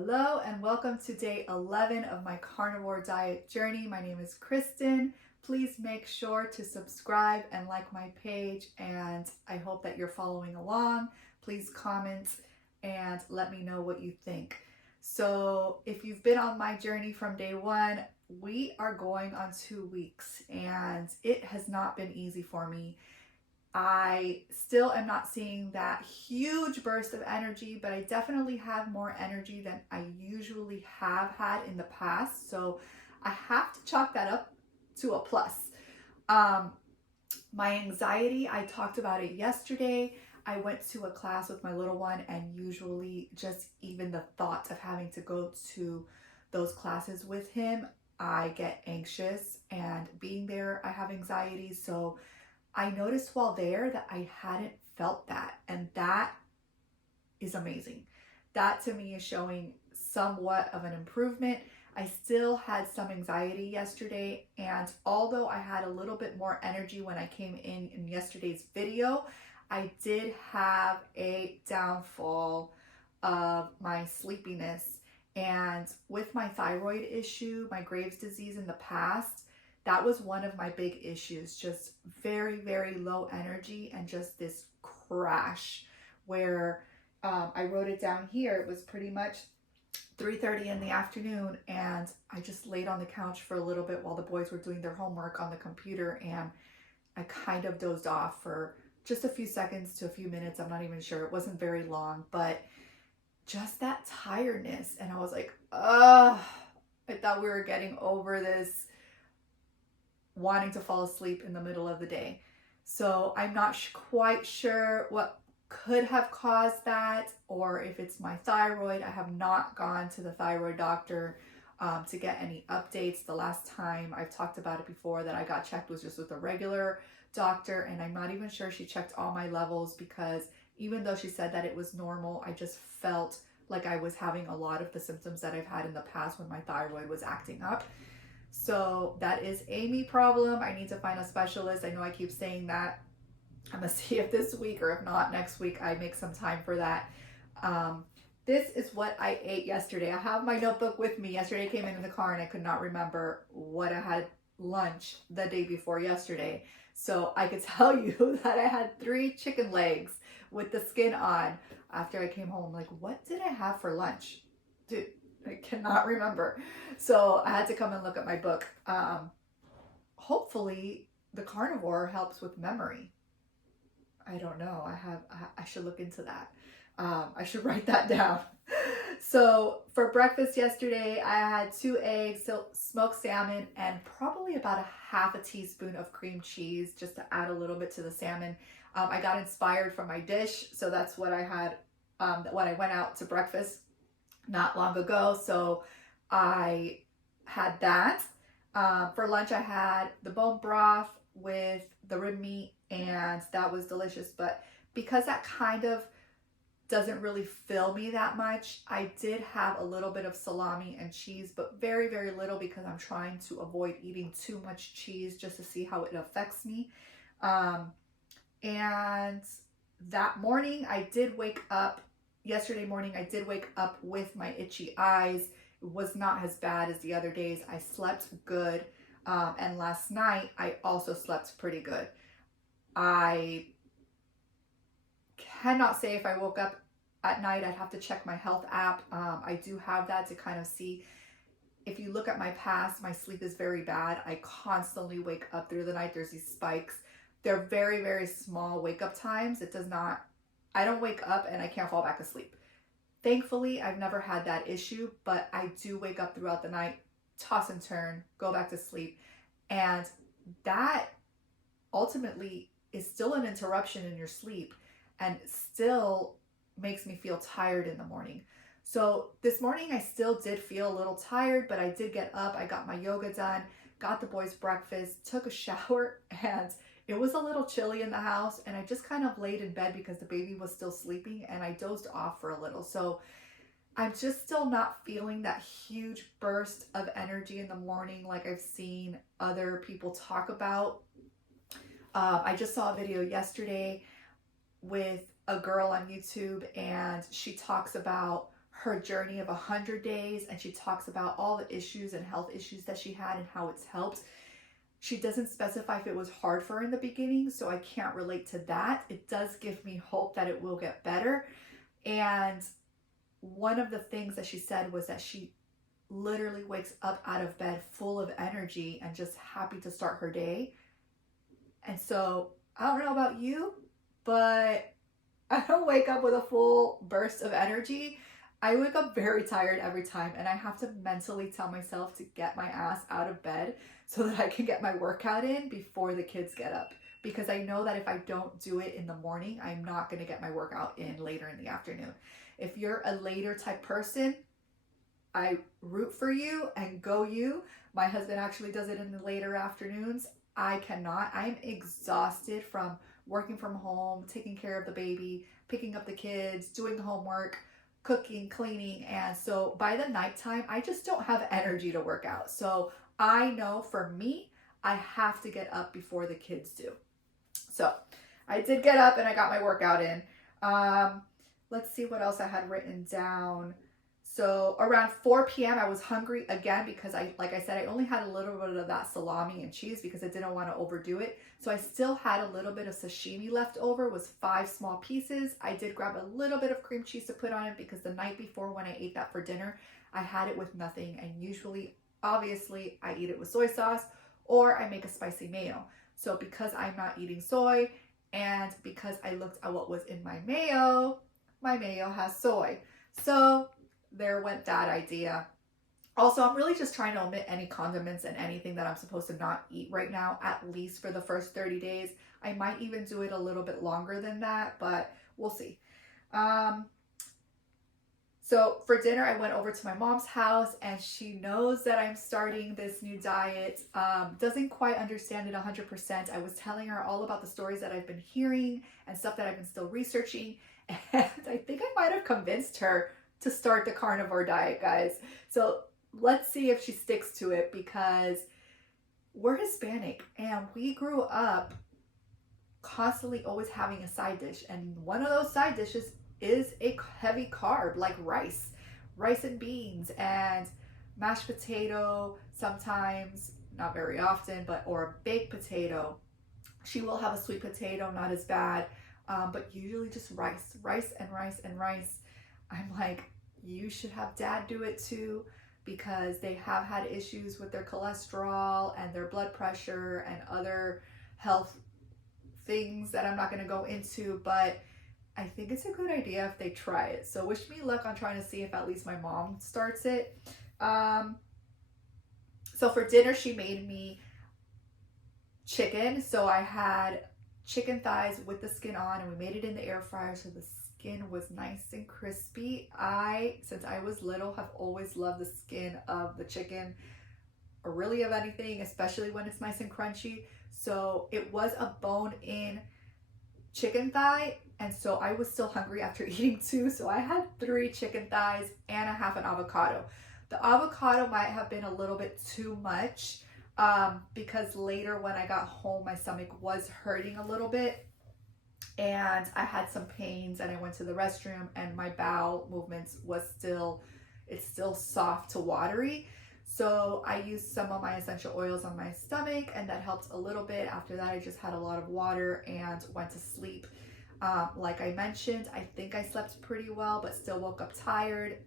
Hello and welcome to day 11 of my carnivore diet journey. My name is Kristen. Please make sure to subscribe and like my page, and I hope that you're following along. Please comment and let me know what you think. So if you've been on my journey from day one, we are going on 2 weeks and it has not been easy for me. I still am not seeing that huge burst of energy, but I definitely have more energy than I usually have had in the past. So I have to chalk that up to a plus. My anxiety, I talked about it yesterday. I went to a class with my little one, and usually just even the thought of having to go to those classes with him, I get anxious, and being there, I have anxiety. So I noticed while there that I hadn't felt that, and that is amazing. That to me is showing somewhat of an improvement. I still had some anxiety yesterday, and although I had a little bit more energy when I came in yesterday's video, I did have a downfall of my sleepiness. And with my thyroid issue, my Graves' disease in the past, that was one of my big issues, just very, very low energy and just this crash where I wrote it down here. It was pretty much 3:30 in the afternoon, and I just laid on the couch for a little bit while the boys were doing their homework on the computer, and I kind of dozed off for just a few seconds to a few minutes. I'm not even sure. It wasn't very long, but just that tiredness. And I was like, oh, I thought we were getting over this, wanting to fall asleep in the middle of the day. So I'm not quite sure what could have caused that, or if it's my thyroid. I have not gone to the thyroid doctor to get any updates. The last time I've talked about it before that I got checked was just with a regular doctor, and I'm not even sure she checked all my levels, because even though she said that it was normal, I just felt like I was having a lot of the symptoms that I've had in the past when my thyroid was acting up. So that is a me problem. I need to find a specialist. I know I keep saying that. I'm gonna see if this week, or if not next week, I make some time for that. This is what I ate yesterday. I have my notebook with me. Yesterday I came in the car and I could not remember what I had lunch the day before yesterday. So I could tell you that I had 3 chicken legs with the skin on after I came home. Like, what did I have for lunch? Dude, I cannot remember. So I had to come and look at my book. Hopefully the carnivore helps with memory. I don't know. I should look into that. I should write that down. So for breakfast yesterday, I had 2 eggs, smoked salmon, and probably about a half a teaspoon of cream cheese, just to add a little bit to the salmon. I got inspired from my dish, so that's what I had when I went out to breakfast not long ago. So I had that. For lunch, I had the bone broth with the rib meat, and that was delicious. But because that kind of doesn't really fill me that much, I did have a little bit of salami and cheese, but very, very little, because I'm trying to avoid eating too much cheese just to see how it affects me. And that morning, yesterday morning, I did wake up with my itchy eyes. It was not as bad as the other days. I slept good. And last night, I also slept pretty good. I cannot say if I woke up at night. I'd have to check my health app. I do have that to kind of see. If you look at my past, my sleep is very bad. I constantly wake up through the night. There's these spikes. They're very, very small wake up times. I don't wake up and I can't fall back asleep. Thankfully, I've never had that issue, but I do wake up throughout the night, toss and turn, go back to sleep. And that ultimately is still an interruption in your sleep, and still makes me feel tired in the morning. So this morning I still did feel a little tired, but I did get up. I got my yoga done, got the boys breakfast, took a shower, and it was a little chilly in the house, and I just kind of laid in bed because the baby was still sleeping, and I dozed off for a little. So I'm just still not feeling that huge burst of energy in the morning like I've seen other people talk about. I just saw a video yesterday with a girl on YouTube, and she talks about her journey of 100 days, and she talks about all the issues and health issues that she had and how it's helped. She doesn't specify if it was hard for her in the beginning, so I can't relate to that. It does give me hope that it will get better. And one of the things that she said was that she literally wakes up out of bed full of energy and just happy to start her day. And so I don't know about you, but I don't wake up with a full burst of energy. I wake up very tired every time, and I have to mentally tell myself to get my ass out of bed so that I can get my workout in before the kids get up. Because I know that if I don't do it in the morning, I'm not going to get my workout in later in the afternoon. If you're a later type person, I root for you and go you. My husband actually does it in the later afternoons. I cannot. I'm exhausted from working from home, taking care of the baby, picking up the kids, doing homework, cooking, cleaning. And so by the nighttime, I just don't have energy to work out. So I know for me, I have to get up before the kids do. So I did get up and I got my workout in. Let's see what else I had written down. So around 4 p.m. I was hungry again because like I said, I only had a little bit of that salami and cheese because I didn't want to overdo it. So I still had a little bit of sashimi left over. It was 5 small pieces. I did grab a little bit of cream cheese to put on it because the night before when I ate that for dinner, I had it with nothing. And usually, obviously, I eat it with soy sauce or I make a spicy mayo. So because I'm not eating soy and because I looked at what was in my mayo has soy. So there went that idea. Also, I'm really just trying to omit any condiments and anything that I'm supposed to not eat right now, at least for the first 30 days. I might even do it a little bit longer than that, but we'll see. So for dinner, I went over to my mom's house and she knows that I'm starting this new diet. Doesn't quite understand it 100%. I was telling her all about the stories that I've been hearing and stuff that I've been still researching. And I think I might have convinced her to start the carnivore diet, guys. So let's see if she sticks to it because we're Hispanic and we grew up constantly always having a side dish. And one of those side dishes is a heavy carb like rice and beans and mashed potato sometimes, not very often, or a baked potato. She will have a sweet potato, not as bad, but usually just rice. I'm like, you should have dad do it too because they have had issues with their cholesterol and their blood pressure and other health things that I'm not going to go into, but I think it's a good idea if they try it. So wish me luck on trying to see if at least my mom starts it. So for dinner, she made me chicken. So I had chicken thighs with the skin on and we made it in the air fryer so the skin was nice and crispy. Since I was little, have always loved the skin of the chicken or really of anything, especially when it's nice and crunchy. So it was a bone-in chicken thigh, and so I was still hungry after eating 2, so I had 3 chicken thighs and a half an avocado. The avocado might have been a little bit too much because later when I got home my stomach was hurting a little bit and I had some pains and I went to the restroom and my bowel movements it's still soft to watery. So I used some of my essential oils on my stomach and that helped a little bit. After that, I just had a lot of water and went to sleep. Like I mentioned, I think I slept pretty well, but still woke up tired.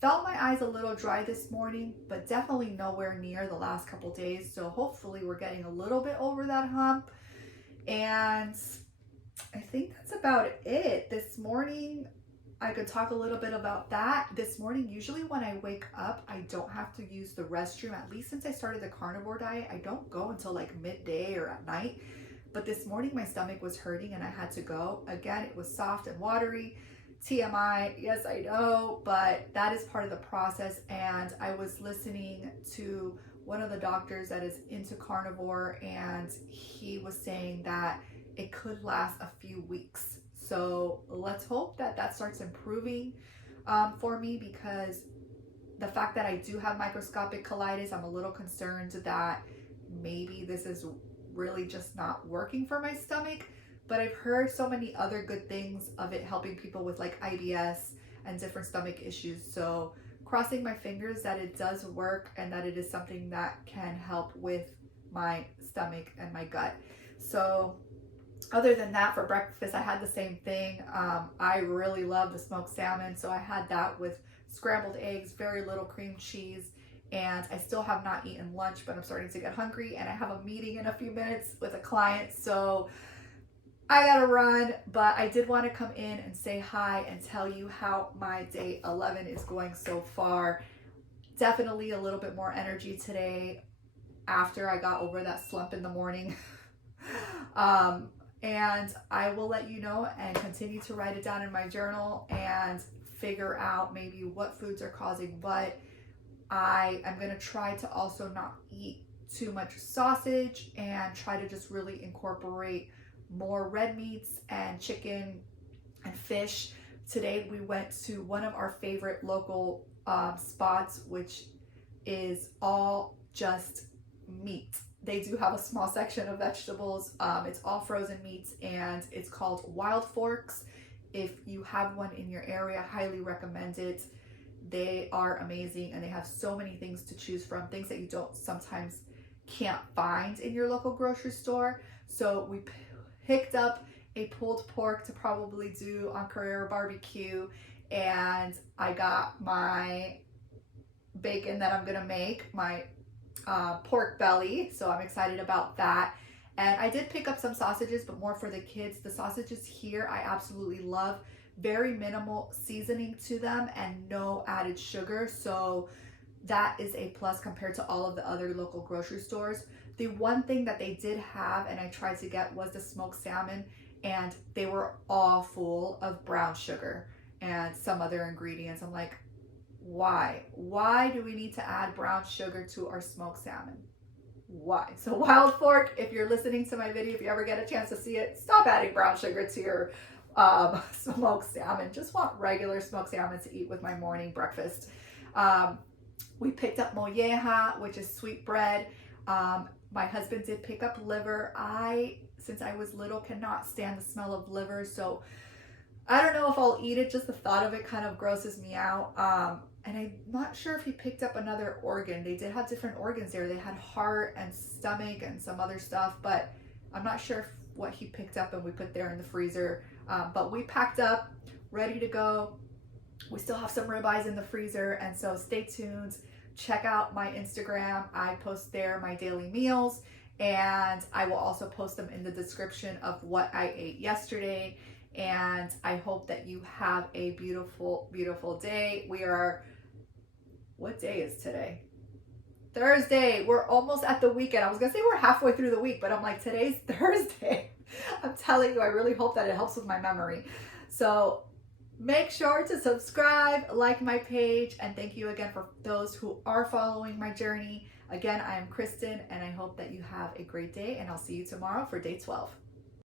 Felt my eyes a little dry this morning, but definitely nowhere near the last couple days. So hopefully we're getting a little bit over that hump. And I think that's about it. This morning, I could talk a little bit about that. This morning, usually when I wake up, I don't have to use the restroom. At least since I started the carnivore diet, I don't go until like midday or at night. But this morning, my stomach was hurting and I had to go. Again, it was soft and watery. TMI, yes, I know, but that is part of the process. And I was listening to one of the doctors that is into carnivore, and he was saying that it could last a few weeks. So let's hope that that starts improving for me, because the fact that I do have microscopic colitis, I'm a little concerned that maybe this is really just not working for my stomach. But I've heard so many other good things of it helping people with like IBS and different stomach issues. So crossing my fingers that it does work and that it is something that can help with my stomach and my gut. So other than that, for breakfast, I had the same thing. I really love the smoked salmon, so I had that with scrambled eggs, very little cream cheese, and I still have not eaten lunch, but I'm starting to get hungry, and I have a meeting in a few minutes with a client, so I gotta run. But I did want to come in and say hi and tell you how my day 11 is going so far. Definitely a little bit more energy today after I got over that slump in the morning. And I will let you know and continue to write it down in my journal and figure out maybe what foods are causing what. I am going to try to also not eat too much sausage and try to just really incorporate more red meats and chicken and fish. Today we went to one of our favorite local spots, which is all just meat. They do have a small section of vegetables. It's all frozen meats, and it's called Wild Forks. If you have one in your area, highly recommend it. They are amazing, and they have so many things to choose from, things that you don't sometimes can't find in your local grocery store. So we picked up a pulled pork to probably do on Carrera barbecue, and I got my bacon that I'm gonna make, my pork belly, so I'm excited about that. And I did pick up some sausages, but more for the kids. The sausages here I absolutely love. Very minimal seasoning to them and no added sugar, so that is a plus compared to all of the other local grocery stores. The one thing that they did have and I tried to get was the smoked salmon, and they were all full of brown sugar and some other ingredients. I'm like, why do we need to add brown sugar to our smoked salmon? Why? So Wild Fork, if you're listening to my video, if you ever get a chance to see it, stop adding brown sugar to your smoked salmon. Just want regular smoked salmon to eat with my morning breakfast. We picked up molleja, which is sweet bread. My husband did pick up liver. Since I was little, cannot stand the smell of liver, so I don't know if I'll eat it. Just the thought of it kind of grosses me out. And I'm not sure if he picked up another organ. They did have different organs there. They had heart and stomach and some other stuff, but I'm not sure what he picked up and we put there in the freezer. But we packed up, ready to go. We still have some ribeyes in the freezer, and so stay tuned. Check out my Instagram. I post there my daily meals, and I will also post them in the description of what I ate yesterday. And I hope that you have a beautiful, beautiful day. What day is today? Thursday. We're almost at the weekend. I was gonna say we're halfway through the week, but I'm like, today's Thursday. I'm telling you, I really hope that it helps with my memory. So make sure to subscribe, like my page, and thank you again for those who are following my journey. Again, I am Kristen, and I hope that you have a great day, and I'll see you tomorrow for day 12.